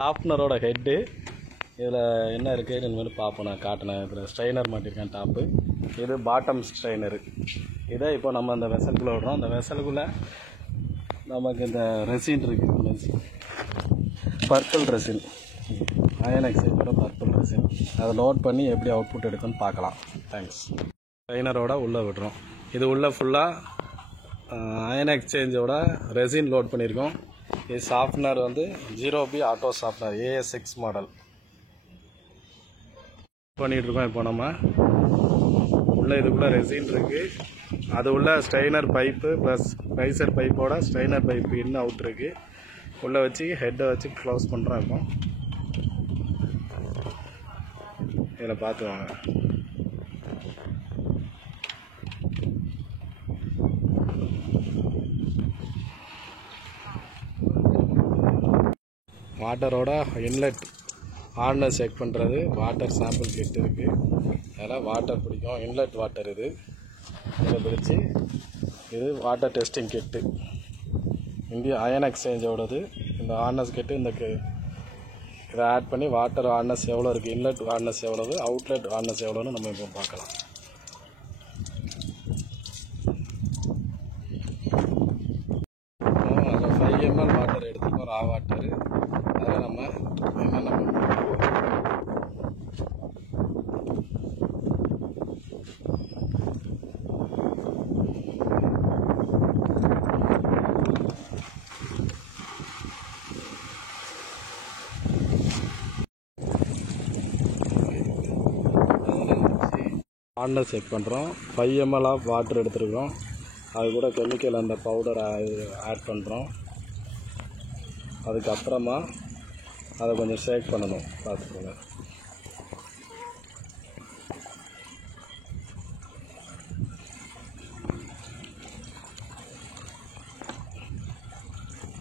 சாஃப்ட்னரோட head இதில் என்ன இருக்குது இனிமேல் பார்ப்போம். நான் காட்டினேன். இதில் ஸ்ட்ரைனர் மாட்டியிருக்கேன் டாப்பு. இது பாட்டம் ஸ்ட்ரைனரு. இதை இப்போ நம்ம அந்த வெசலுக்குள்ளே விடுறோம். அந்த வெசலுக்குள்ளே நமக்கு இந்த ரெசின் இருக்குது, பர்பிள் ரெசின், அயன் எக்ஸைட்டோட பர்பிள் ரெசின். அதை லோட் பண்ணி எப்படி அவுட்புட் எடுக்குன்னு பார்க்கலாம். தேங்க்ஸ். ஸ்ட்ரைனரோட உள்ளே விடுறோம். இது உள்ளே ஃபுல்லாக அயன் எக்ஸ்சேஞ்சோட ரெசின் லோட் பண்ணியிருக்கோம். இது சாஃப்ட்னர் வந்து 0B auto softener AS6 model பண்ணிகிட்ருக்கோம். இப்போ நம்ம உள்ளே இதுக்குள்ளே ரெசின் இருக்குது. அது உள்ள ஸ்ட்ரைனர் பைப்பு ப்ளஸ் ரைசர் பைப்போட ஸ்ட்ரைனர் பைப்பு இன்னும் அவுட் இருக்குது. உள்ளே வச்சு ஹெட்டை வச்சு க்ளோஸ் பண்ணுறோம். இப்போ இதில் பார்த்துவாங்க. வாட்டரோட இன்லெட் ஹார்ட்னஸ் செக் பண்ணுறது. வாட்டர் சாம்பிள் கிட் இருக்குது. அதெல்லாம் வாட்டர் பிடிக்கும். இன்லெட் வாட்டர் இது இதை பிடிச்சி இது water testing kit. India ion எக்ஸ்சேஞ்சோடது. இந்த ஹார்ட்னஸ் கிட்டு இந்த இதை ஆட் பண்ணி வாட்டர் ஹார்ட்னஸ் எவ்வளோ இருக்குது, இன்லெட் ஹார்ட்னஸ் எவ்வளவு, அவுட்லெட் ஹார்ட்னஸ் எவ்வளோன்னு நம்ம இப்போ பார்க்கலாம். அதில் 5 ml வாட்டர் எடுத்துக்கோம், ரா வாட்டரு. அதில் நம்ம என்னென்ன ஹார்ட்னஸ் செக் பண்ணுறோம். 5 ml ஆஃப் வாட்டர் எடுத்துருக்கோம். அது கூட கெமிக்கல் அந்த பவுடர் ஆட் பண்ணுறோம். அதுக்கப்புறமா அதை கொஞ்சம் ஷேக் பண்ணணும். பார்த்துக்கோங்க.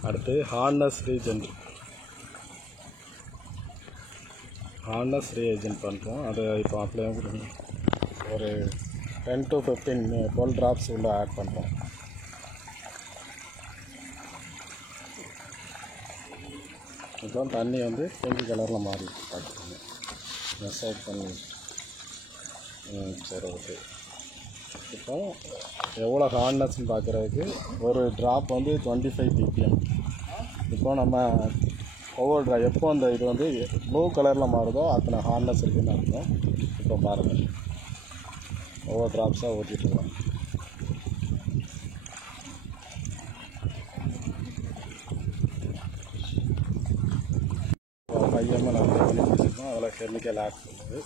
அடுத்து ஹார்ட்னஸ் ரீஏஜென்ட் பண்ணுறோம். அதை இப்போ அப்ளை ஒரு 10 to 15 12 ட்ராப்ஸ் உள்ள ஆட் பண்ணுறோம். இப்போ தண்ணி வந்து பிங்க் கலரில் மாறி பார்த்துக்கோங்க. மெசேஜ் பண்ணி சரி ஓகே. இப்போ எவ்வளோ ஹார்ட்னஸ்ன்னு பார்க்குறதுக்கு ஒரு ட்ராப் வந்து 25 ppm. இப்போ நம்ம ஒவ்வொரு எப்போ அந்த இது வந்து ப்ளூ கலரில் மாறுதோ அத்தனை ஹார்ட்னஸ் இருக்குதுன்னு அர்த்தம். இப்போ பாருங்கள், ஒவ்வொரு ட்ராப்ஸாக ஊற்றிட்டுருக்கோம். பையமாக நம்ம பண்ணி வச்சுருக்கோம். அதில் கெமிக்கல் ஆட் பண்ணுது.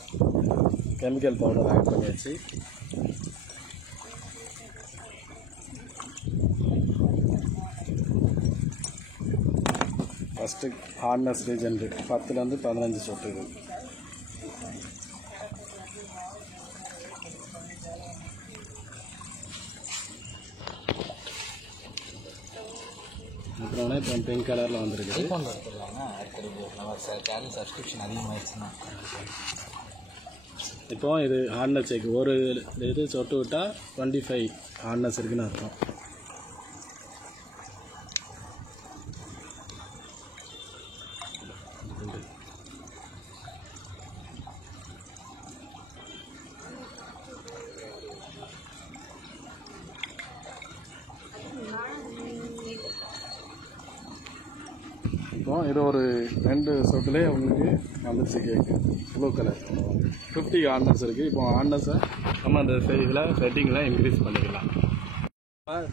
கெமிக்கல் பவுடர் ஆட் பண்ணி வச்சு ஃபஸ்ட்டு ஹார்ட்னஸ் ரீஜென்ட் 10லேருந்து 15 சொட்டுது. அப்புறம் இப்போ பிங்க் கலரில் வந்துருக்கு. இப்போ இது ஹார்ட்னஸ் செக். ஒரு இது சொட்டு விட்டால் 25 ஹார்ட்னஸ் இருக்குன்னு அர்த்தம். இப்போ இது ஒரு 2 சொட்டுலேயே உங்களுக்கு வந்துருச்சு கேக்கு. ப்ளூ கலர் 50 ஹார்ட்னஸ் இருக்குது. இப்போ ஹார்ட்னஸை நம்ம அந்த இதில் செட்டிங்கில் இன்க்ரீஸ் பண்ணிக்கலாம்.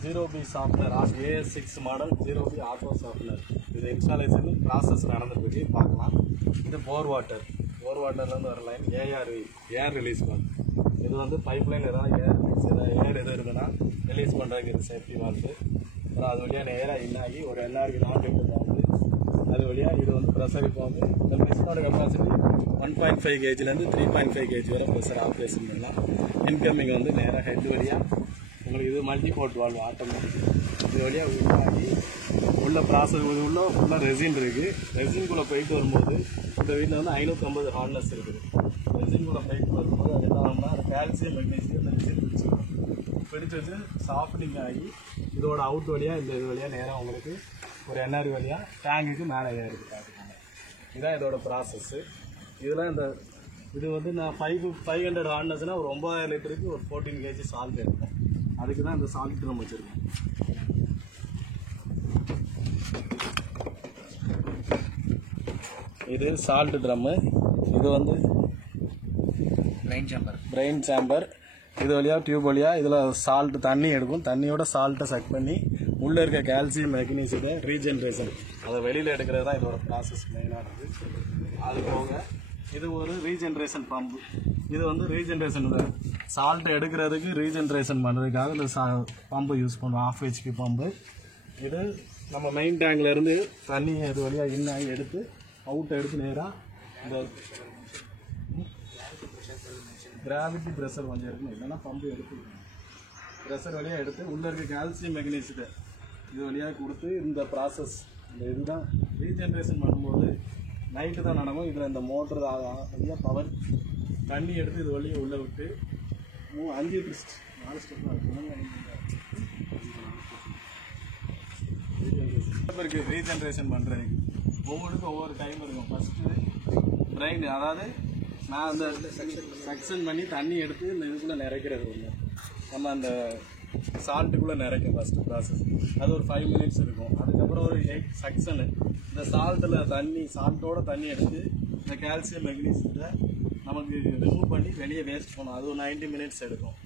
0B softener AS6 model 0B auto softener. இது இன்ஸ்டாலேஷன் ப்ராசஸ் நடந்துருக்கு, பார்க்கலாம். இது போர் வாட்டர்லேருந்து வர லைன் ஏர் ரிலீஸ் வால்வ். இது வந்து பைப் லைன் ஏதாவது ஏர் எது இருக்குன்னா ரிலீஸ் பண்ணுறதுக்கு இது சேஃப்டி வால்வு. அப்புறம் அது வழியாக நேராக இன்னாகி ஒரு எல்லாருக்கு நாட்டு வந்து அது வழியாக இது வந்து ப்ரெஷர். இப்போ வந்து இந்த மிஷினோட கெப்பாசிட்டி 1.5 kgலேருந்து 3.5 kg வரை ப்ரெஷர் ஆப்ரேஷன் பண்ணலாம். இன்கமிங் வந்து நேராக ஹெட் வழியாக உங்களுக்கு இது மல்டி போர்ட் வால்வு ஆட்டோமேட்டிக். இது வழியாக உண்டாகி உள்ள ப்ராசஸ் உள்ள ஃபுல்லாக ரெசின் இருக்குது. ரெசின்குள்ளே போயிட்டு வரும்போது இந்த வீட்டில் வந்து 550 ஹார்ட்னஸ் இருக்குது. ரெசின்குள்ளே போயிட்டு வரும்போது அது என்ன ஆகும்னா அது கால்சியம் மெக்னீசியம் இந்த ரெசின் பிடிச்சி வச்சு சாஃப்டிங் ஆகி இதோட அவுட் வழியாக இந்த இது வழியாக நேராக உங்களுக்கு ஒரு என்ஆர் வழியாக டேங்குக்கு மேலே ஏறுது. பார்த்துக்கோங்க. இதுதான் இதோட ப்ராசஸ்ஸு. இதெல்லாம் இது வந்து நான் 500 ஹார்ட்னஸ்னால் ஒரு 9000 லிட்டருக்கு ஒரு 14 kg சால்ட் எடுக்கும். அதுக்கு தான் இந்த சால்ட் ட்ரம் வச்சுருக்கோம். இது சால்ட் ட்ரம்மு. இது வந்து பிரெயின் சேம்பர். இது வழியாக டியூப் வழியாக இதில் சால்ட் தண்ணி எடுக்கும். தண்ணியோட சால்ட்டை சக் பண்ணி உள்ளே இருக்க கால்சியம் மெக்னீசியத்தை ரீஜென்ரேஷன் அதை வெளியில் எடுக்கிறது தான் இதோட ப்ராசஸ் மெயினானது. அது போக இது ஒரு ரீஜென்ரேஷன் பம்பு. இது வந்து ரீஜென்ரேஷன் சால்ட்டை எடுக்கிறதுக்கு ரீஜென்ரேஷன் பண்ணுறதுக்காக இந்த பம்பு யூஸ் பண்ணுவோம். 1/2 HP பம்பு. இது நம்ம மெயின் டேங்க்லேருந்து தண்ணி இது வழியாக இன்னாகி எடுத்து அவுட்டை எடுத்து நேராக இந்த கிராவிட்டி ப்ரெஷர் கொஞ்சம் இருக்கணும், இல்லைன்னா பம்பு எடுத்துக்கணும். ப்ரெஷர் வழியாக எடுத்து உள்ளே இருக்க கால்சியம் மெக்னீசியத்தை இது வழியாக கொடுத்து இந்த ப்ராசஸ் இந்த இதுதான் ரீஜென்ரேஷன் பண்ணும்போது நைட்டு தான் நடக்கும். இதில் இந்த மோட்டர் வழியாக பவர் தண்ணி எடுத்து இது வழியாக உள்ளே விட்டு 4 ஸ்டெப் தான் இருக்குது ரீஜென்ரேஷன் பண்ணுறதுக்கு. ஒவ்வொன்றுக்கும் ஒவ்வொரு டைம் இருக்கும். ஃபஸ்ட்டு பிரெயின், அதாவது நான் அந்த சக்ஷன் பண்ணி தண்ணி எடுத்து இந்த இதுக்குள்ளே நிறைக்கிறது ஒன்று, நம்ம அந்த சால்ட்டுக்குள்ளே நிறைக்கும் ஃபஸ்ட்டு ப்ராசஸ். அது ஒரு 5 மினிட்ஸ் இருக்கும். அதுக்கப்புறம் ஒரு 8 சக்ஷனு. இந்த சால்ட்டோட தண்ணி எடுத்து இந்த கால்சியம் மெக்னீசியத்தை நமக்கு ரிமூவ் பண்ணி வெளியே வேஸ்ட் பண்ணணும். அது ஒரு 90 மினிட்ஸ் எடுக்கும்.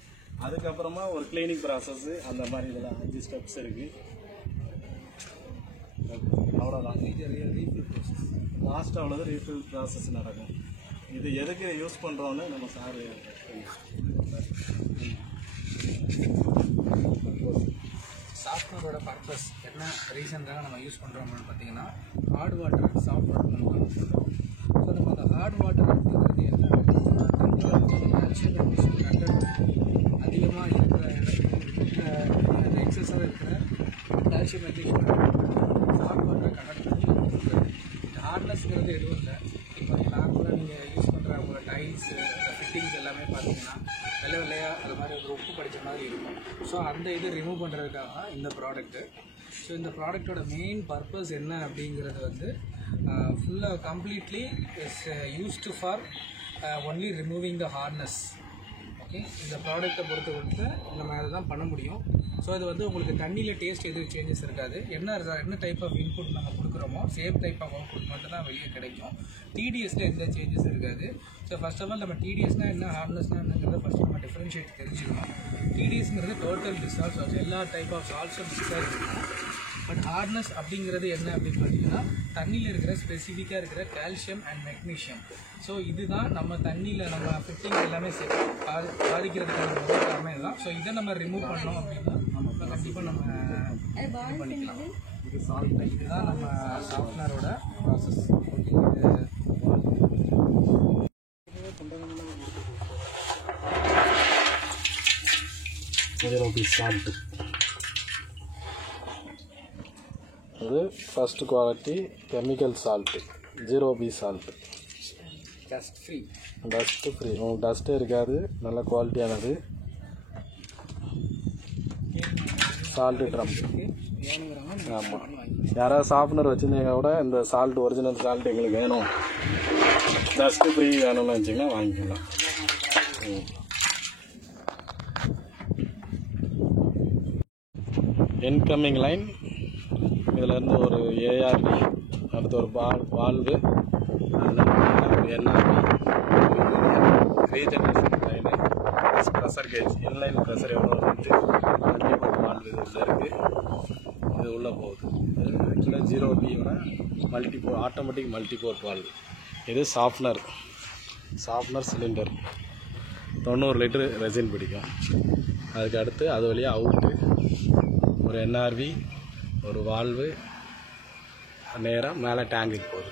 அதுக்கப்புறமா ஒரு கிளீனிங் ப்ராசஸ்ஸு அந்த மாதிரி இதெல்லாம் 5 ஸ்டெப்ஸ் இருக்குது. அவ்வளோதான். ரீஃபில் ப்ராசஸ் லாஸ்ட்டாக அவ்வளோதான் ரீஃபில் ப்ராசஸ் நடக்கும். இது எதுக்கு யூஸ் பண்ணுறோன்னு நம்ம சார் சாஃப்ட்வேரோட பர்பஸ் என்ன ரீசனுக்காக நம்ம யூஸ் பண்ணுறோம்னு பார்த்தீங்கன்னா ஹார்ட் வாட்டர் சாஃப்ட் வாட்டர் நம்ம யூஸ் பண்ணுறோம். ஸோ நம்ம அந்த ஹார்ட் வாட்டர் அப்படிங்கிறது என்ன கால்சியம் கண்டென்ட் அதிகமாக இருக்கிற இடத்துல எக்ஸஸாக இருக்கிற கால்சியம் ஹார்ட் வாட்டரை கனெக்ட் பண்ணி கொடுக்குறது. ஹார்ட்னஸ்ங்கிறது எதுவும் இல்லை. இப்போ நார்மலாக நீங்கள் யூஸ் பண்ணுற உங்களோட டைல்ஸ் ஃபிட்டிங்ஸ் எல்லாமே பார்த்தீங்கன்னா வெள்ளையாக அது மாதிரி ஒரு உப்பு படித்த மாதிரி இருக்கும். ஸோ அந்த இது ரிமூவ் பண்ணுறதுக்காக இந்த ப்ராடக்ட்டு. ஸோ இந்த ப்ராடக்டோட மெயின் பர்பஸ் என்ன அப்படிங்கிறது வந்து ஃபுல்லாக completely is used for only removing the hardness. Okay, இந்த ப்ராடக்ட்டை பொறுத்தவரைக்கும் நம்ம அதை தான் பண்ண முடியும். ஸோ அது வந்து உங்களுக்கு தண்ணியில் டேஸ்ட் எதுவும் சேஞ்சஸ் இருக்காது. என்ன டைப் ஆஃப் இன்புட் நம்ம கொடுக்குறோமோ சேம் டைப் ஆஃப் அவுட்புட் மட்டும் தான் வெளியே கிடைக்கும். டிடிஎஸில் எந்த சேஞ்சஸ் இருக்காது. ஸோ ஃபர்ஸ்ட் ஆஃப் ஆல் நம்ம டிடிஎஸ்னால் என்ன, ஹார்ட்னஸ்னால் என்னங்கிறத ஃபஸ்ட் நம்ம டிஃப்ரென்ஷியேட் தெரிஞ்சுக்கணும். டிடிஎஸ்ங்கிறது டோட்டல் டிஸ்சால்வ் சால்ட்ஸ், எல்லா டைப் ஆஃப் சால்ட்ஸும் டிஸ்சால்வ் இருக்கும். பட் ஹார்ட்னஸ் அப்படிங்கிறது என்ன அப்படின்னு பார்த்தீங்கன்னா தண்ணியில் இருக்கிற ஸ்பெசிஃபிக்காக இருக்கிற கால்சியம் அண்ட் மெக்னீஷியம். ஸோ இதுதான் நம்ம தண்ணியில் நம்ம ஃபிட்டிங் எல்லாமே பாதிக்கிறதுக்கான முதல் காரணம் இதுதான். ஸோ இதை நம்ம ரிமூவ் பண்ணோம் அப்படின்னா கண்டிப்பாக நம்ம இது பண்ணிக்கலாம். இதுதான் நம்ம சாஃப்ட்வேரோட ப்ராசஸ். இது first quality chemical salt, 0B salt, dust free. உங்களுக்கு டஸ்ட்டே இருக்காது, நல்ல குவாலிட்டியானது சால்ட்டு ட்ரம். ஆமாம், யாராவது ஷார்ப்னர் வச்சுருந்தீங்க கூட இந்த சால்ட் ஒரிஜினல் சால்ட் எங்களுக்கு வேணும், டஸ்ட்டு ஃப்ரீ வேணும்னு வச்சிங்கன்னா வாங்கிக்கலாம். இன்கமிங் லைன், இதிலேருந்து ஒரு ஏஆர்வி, அடுத்து ஒரு valve, NRV, regeneration line, pressure gauge, inline pressure எவ்வளோ இருக்குது, மல்டிபோர்ட் வால்வு இது உள்ளே இருக்குது, இது உள்ளே போகுது. இது ஆக்சுவலாக 0B ஆட்டோமேட்டிக் மல்டிபோர்ட் வால்வு. இது சாஃப்ட்னர் சிலிண்டர் 90 லிட்டரு ரெசின் பிடிக்கும். அதுக்கு அடுத்து அது வழியாக அவுட்டு ஒரு என்ஆர்வி, ஒரு வால்வு நேராக மேலே டேங்குக்கு போகுது.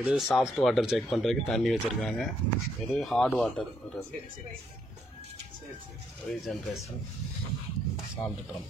இது சாஃப்ட் வாட்டர் செக் பண்ணுறதுக்கு தண்ணி வச்சுருக்காங்க. இது hard water regeneration salt drum.